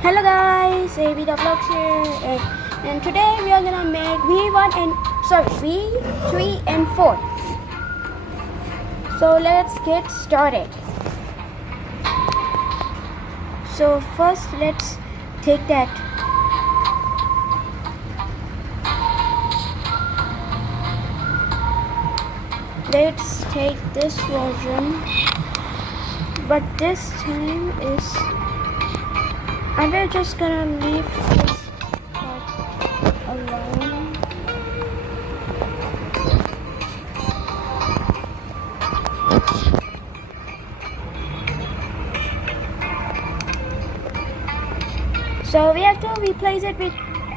Hello guys, AB the Vlogs here, and today we are gonna make V3 and 4. So let's get started. So first let's take that. Let's take this version, but this time is and we're just gonna leave this part alone. So we have to replace it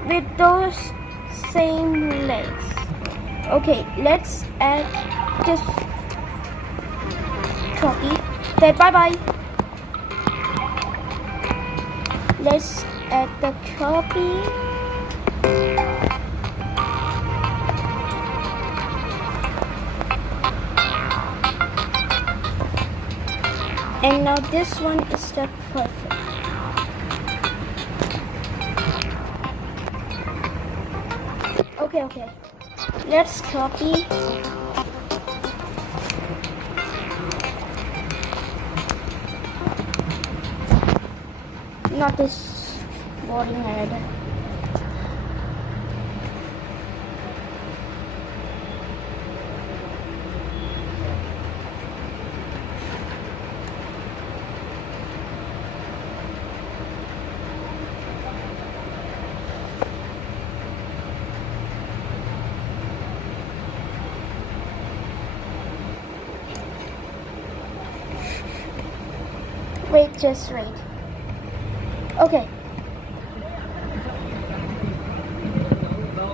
with those same legs. Okay, let's add this copy. Say bye bye. Let's add the copy. And now this one is the perfect. Okay. Let's copy. Not this boring head. Just wait. Okay.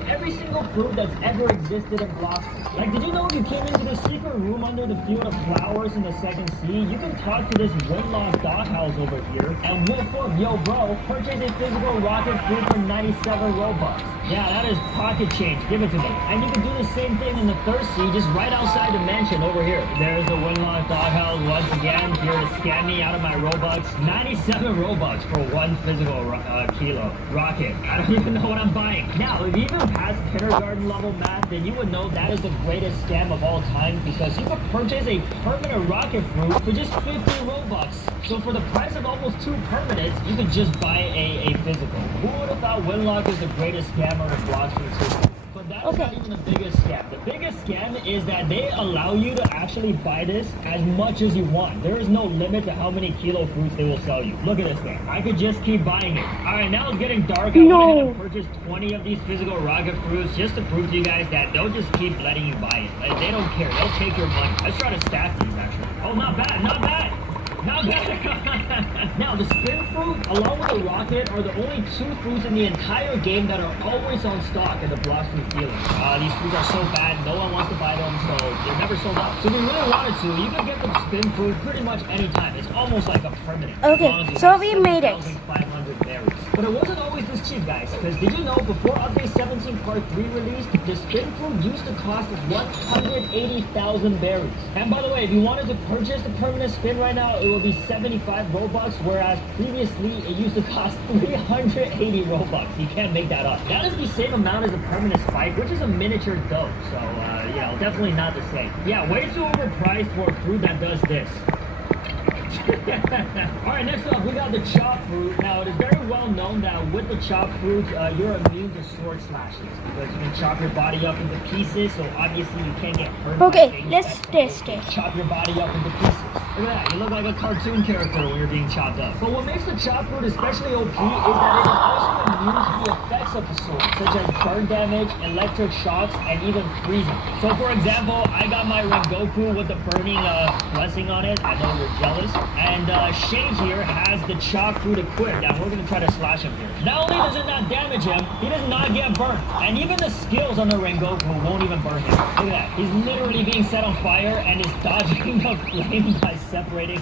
Every single fruit that's ever existed in blossom. Like, did you know if you came into the secret room under the field of flowers in the second sea, you can talk to this windlock doghouse over here, and with yo bro, purchase a physical rocket fruit for 97 Robux. Yeah, that is pocket change. Give it to me. And you can do the same thing in the third sea, just right outside the mansion over here. There's the windlock doghouse once again, here to scam me out of my Robux. 97 Robux for one physical kilo rocket. I don't even know what I'm buying. Now, if you even pass kindergarten level math, then you would know that is the greatest scam of all time, because you could purchase a permanent rocket fruit for just 50 Robux. So for the price of almost 2 permanents, you could just buy a physical. Who would have thought Winlock is the greatest scam on the blockchain system? But that is not even the biggest scam. The biggest scam is that they allow you to actually buy this as much as you want. There is no limit to how many kilo fruits they will sell you. Look at this thing. I could just keep buying it. Alright, now it's getting dark. I went ahead and purchased 20 of these physical rocket fruits just to prove to you guys that they'll just keep letting you buy it. Like, they don't care. They'll take your money. Let's try to stack these actually. Oh, not bad. Not bad. Now, the spin fruit, along with the rocket, are the only 2 fruits in the entire game that are always on stock at the Blossom Field. These fruits are so bad, no one wants to buy them, so they're never sold out. So if you really wanted to, you can get the spin fruit pretty much anytime. It's almost like a permanent. Okay, so we made it. 500 berries. But it wasn't always this cheap, guys, because did you know before Update 17 Part 3 released, the spin fruit used to cost 180,000 berries. And by the way, if you wanted to purchase the permanent spin right now, it will be 75 Robux, whereas previously it used to cost 380 Robux. You can't make that up. That is the same amount as a permanent spike, which is a miniature dope. So, definitely not the same. Yeah, way too overpriced for a fruit that does this. Alright, next up we got the chop fruit. Now it is very well known that with the chop fruit, you're immune to sword slashes because you can chop your body up into pieces, so obviously you can't get hurt. Okay, let's test it. Chop your body up into pieces. Look at that, you look like a cartoon character when you're being chopped up. But what makes the chop fruit especially OP is that it is also immune to the effects of the sword, such as burn damage, electric shocks, and even freezing. So for example, I got my Rengoku with the burning blessing on it. I know you're jealous. And Shade here has the chop fruit equipped, and we're going to try to slash him here. Not only does it not damage him, he does not get burnt. And even the skills on the Rengoku won't even burn him. Look at that. He's literally being set on fire and is dodging the flame by separating.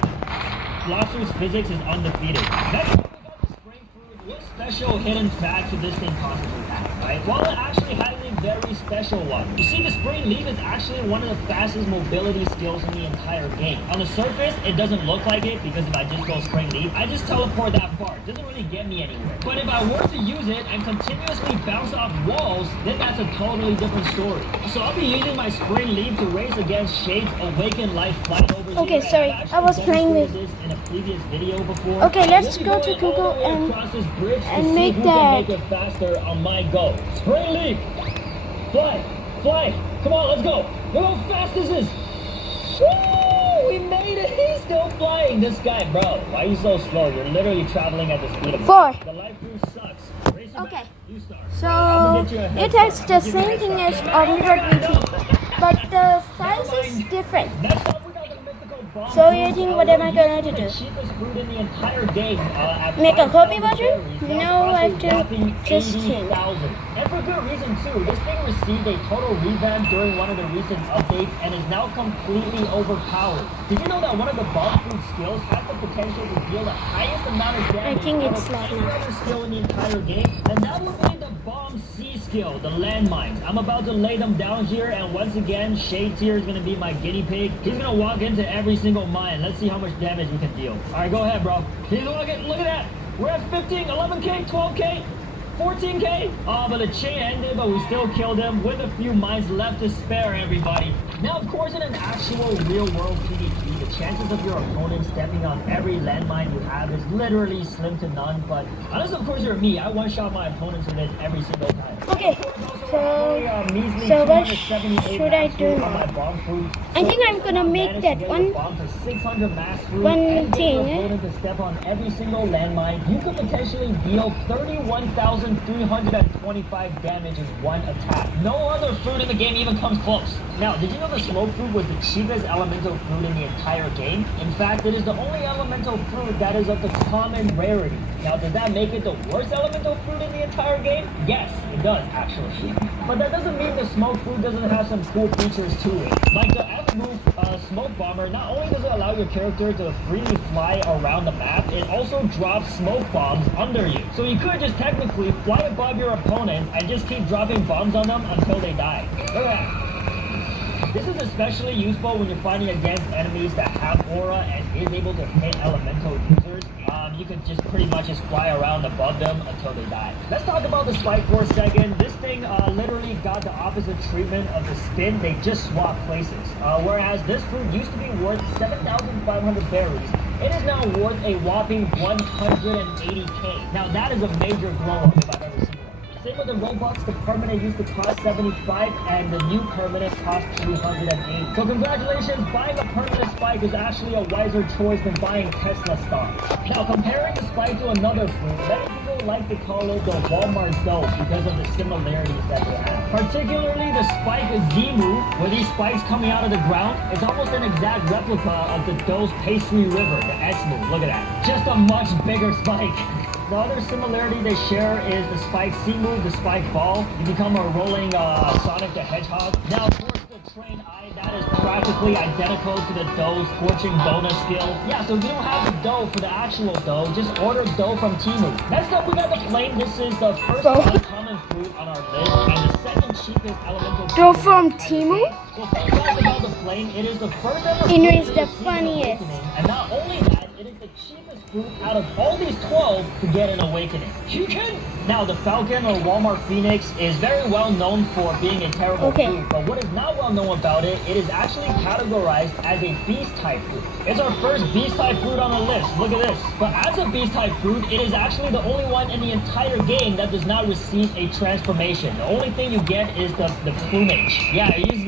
Blosser's physics is undefeated. Next up, we got the spring fruit. Looks special hidden fact to this thing possibly have, right? Well, it actually has a very special one. You see, the spring leap is actually one of the fastest mobility skills in the entire game. On the surface, it doesn't look like it because if I just go spring leap, I just teleport that far. It doesn't really get me anywhere. But if I were to use it and continuously bounce off walls, then that's a totally different story. So I'll be using my spring leap to race against Shade's Awakened Life flight over here. Okay, sorry, I was playing with this in a previous video before. Okay, let's go to Google and make that. Make it faster on my go. Spring leap! Fly! Come on, let's go! Look how fast this is! Woo! We made it! He's still flying! This guy, bro, why are you so slow? You're literally traveling at the speed of 4. The life route sucks. Race it Okay. back. You start. So it has the same thing as omnidroid VT, but the size is different. Next up, we got the mythical bomb. So you think what am I going to The do? cheapest fruit in the entire game. Make a copy version? No, I have to just change. And for good reason too. This thing received a total revamp during one of the recent updates and is now completely overpowered. Did you know that one of the bomb fruit skills has the potential to deal the highest amount of damage I think it's out of loud any now. other skill in the entire game? And that would be the bomb C skill, the landmines. I'm about to lay them down here, and once again, Shades here is gonna be my guinea pig. He's gonna walk into every single mine. Let's see how much damage we can deal. Alright, go ahead, bro. He's walking, look at that! We're at 15, 11k, 12k, 14k. Oh, but the chain ended, but we still killed him with a few mines left to spare, everybody. Now, of course, in an actual real-world PvP, the chances of your opponent stepping on every landmine you have is literally slim to none. But unless, of course, you're me, I one-shot my opponents with it every single time. Okay, so what should I do now? I think I'm gonna make that one thing. To step on every single landmine, you could potentially deal 31,325 damage in one attack. No other fruit in the game even comes close. Now, did you know the smoke fruit was the cheapest elemental fruit in the entire game? In fact, it is the only elemental fruit that is of the common rarity. Now, does that make it the worst elemental fruit in the entire game? Yes, it does, actually. But that doesn't mean the smoke fruit doesn't have some cool features to it. Like the F-move smoke bomber, not only does it allow your character to freely fly around the map, it also drops smoke bombs under you. So you could just technically fly above your opponents and just keep dropping bombs on them until they die. Look at that. This is especially useful when you're fighting against enemies that have aura and is able to hit elemental users. You could just pretty much just fly around above them until they die. Let's talk about the spike for a second. This thing literally got the opposite treatment of the spin. They just swapped places. Whereas this fruit used to be worth 7,500 berries, it is now worth a whopping 180k. Now that is a major glow up if I've ever seen one. Same with the Robux, the permanent used to cost 75 and the new permanent cost 380. So congratulations, buying a permanent spike is actually a wiser choice than buying Tesla stock. Now comparing the spike to another fruit, many people like to call it the Walmart dough because of the similarities that they have. Particularly the spike Z move, where these spikes coming out of the ground, it's almost an exact replica of the dough's pastry river, the X move. Look at that. Just a much bigger spike. The other similarity they share is the spike C move, the spike ball. You become a rolling Sonic the Hedgehog. Now, of course, the train eye, that is practically identical to the dough's scorching bonus skill. Yeah, so if you don't have the dough for the actual dough, just order dough from Temu. Next up, we got the flame. This is the first uncommon fruit on our list, and the second cheapest elemental fruit. Dough from Temu? So fun fact about the flame, it is the first ever It fruit is to the receive an funniest. awakening, and not only that, it is the cheapest fruit out of all these 12 to get an awakening. You can! Now, the Falcon or Walmart Phoenix is very well known for being a terrible fruit, but what is not well known about it, it is actually categorized as a beast-type fruit. It's our first beast-type fruit on the list. Look at this. But as a beast-type fruit, it is actually the only one in the entire game that does not receive a transformation. The only thing you get is the plumage. Yeah, you just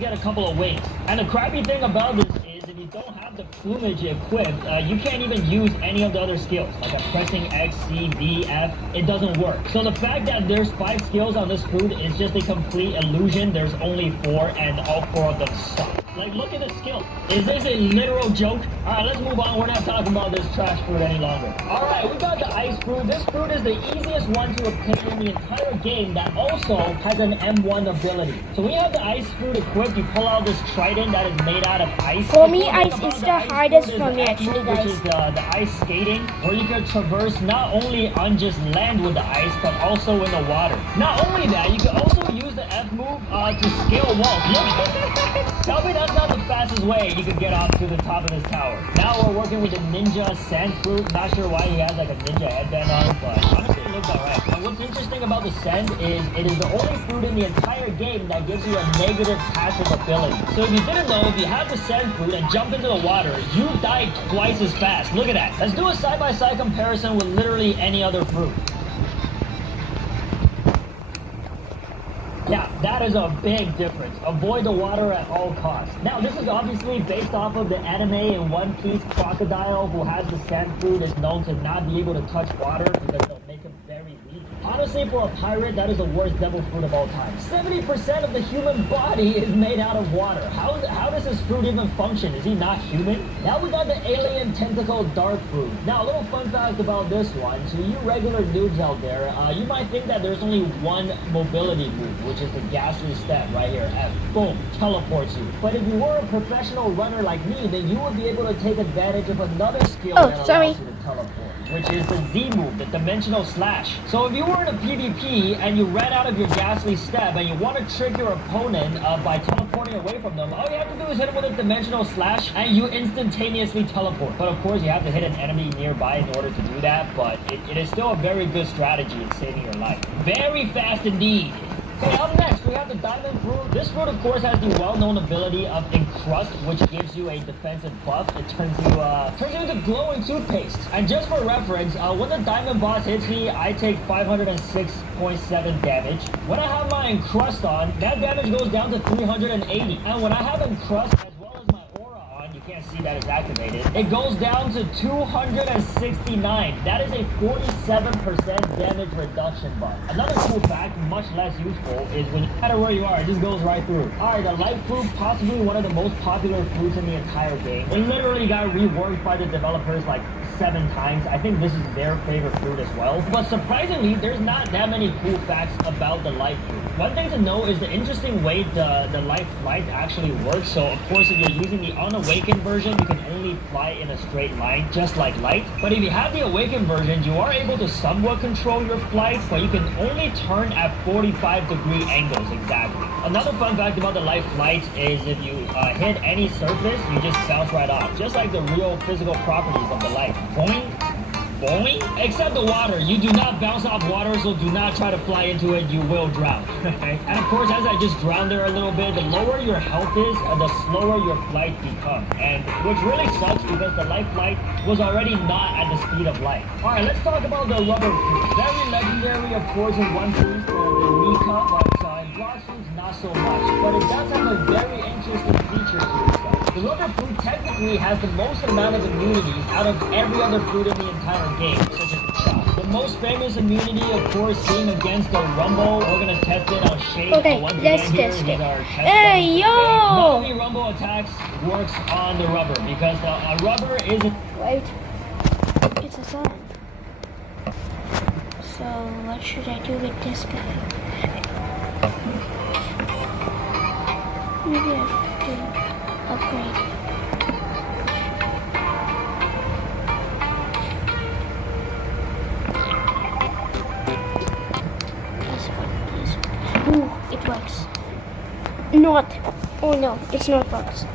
get a couple of wings. And the crappy thing about this is if you don't have the plumage equipped, you can't even use any of the other skills, like a pressing X, C, V, F. It doesn't work. So the fact that there's 5 skills on this fruit is just a complete illusion. There's only 4, and all 4 of them suck. Like, look at the skill. Is this a literal joke? All right, let's move on. We're not talking about this trash fruit any longer. All right, we got the ice fruit. This fruit is the easiest one to obtain in the entire game that also has an M1 ability. So when you have the ice fruit equipped, you pull out this trident that is made out of ice. For me, ice is the hardest for me, actually, Which guys. is the ice skating, where you can traverse not only on just land with the ice, but also in the water. Not only that, you can also use the F move to scale walls. Look, tell me that's not the fastest way you can get up to the top of this tower. Now we're working with the ninja sand fruit. Not sure why he has like a ninja headband on, but honestly it looks alright. And what's interesting about the sand is it is the only fruit in the entire game that gives you a negative passive ability. So if you didn't know, if you have the sand fruit and jump into the water, you die twice as fast. Look at that. Let's do a side-by-side comparison with literally any other fruit. Yeah, that is a big difference. Avoid the water at all costs. Now, this is obviously based off of the anime in One Piece. Crocodile, who has the sand fruit, is known to not be able to touch water because it'll make him very weak. Honestly, for a pirate, that is the worst devil fruit of all time. 70% of the human body is made out of water. How does this fruit even function? Is he not human? Now we got the alien tentacle dark fruit. Now, a little fun fact about this one. To you regular dudes out there, you might think that there's only one mobility move, which is the ghastly step right here. F, boom, teleports you. But if you were a professional runner like me, then you would be able to take advantage of another skill that allows you to teleport, which is the Z move, the dimensional slash. So if you were in a PvP and you ran out of your ghastly step and you want to trick your opponent by teleporting away from them, all you have to do is hit him with a dimensional slash and you instantaneously teleport. But of course you have to hit an enemy nearby in order to do that, but it is still a very good strategy in saving your life. Very fast indeed. Okay, up next, we have the diamond fruit. This fruit, of course, has the well-known ability of encrust, which gives you a defensive buff. It turns you into glowing toothpaste. And just for reference, when the diamond boss hits me, I take 506.7 damage. When I have my encrust on, that damage goes down to 380. And when I have encrust, as well as my aura on, you can't see that it's activated, it goes down to 269. That is a 47% damage reduction buff. Another cool fact, much less useful, is when no matter where you are, it just goes right through. Alright, the light fruit, possibly one of the most popular fruits in the entire game. It literally got reworked by the developers like 7 times. I think this is their favorite fruit as well. But surprisingly, there's not that many cool facts about the light fruit. One thing to know is the interesting way the light flight actually works. So of course, if you're using the unawakened version, you can only fly in a straight line, just like light. But if you have the awakened version, you are able to somewhat control your flight, but you can only turn at 45-degree angles exactly. Another fun fact about the light flight is if you hit any surface, you just bounce right off, just like the real physical properties of the light. Boing, boing. Except the water. You do not bounce off water, so do not try to fly into it. You will drown. And of course, as I just drowned there a little bit, the lower your health is, the slower your flight becomes. And which really sucks because the light flight was already not at the speed of light. Alright, let's talk about the rubber fruit. Very legendary, of course, in One Piece, the Nika, but in Blox Fruits, not so much. But it does have a very interesting feature to itself. The rubber fruit technically has the most amount of immunities out of every other fruit in the entire game, such as the chop. The most famous immunity, of course, being against the rumble. We're gonna test it on Shade. Okay, let's test it. Hey, yo! Not only rumble attacks works on the rubber, because the rubber is... Wait. It's a sand. So, what should I do with this guy? Maybe I have to upgrade. This one. Ooh, it works. Not. Oh no, it's not works.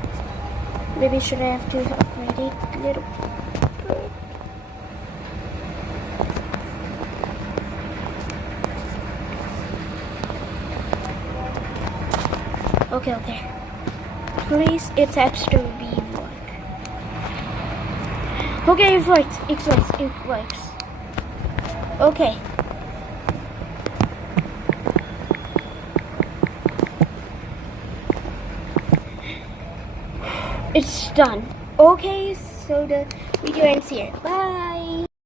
Maybe should I have to upgrade it a little? Okay. Please, it has to be work. Okay, it works. It works. Okay. It's done. Okay, so the video ends here. Bye.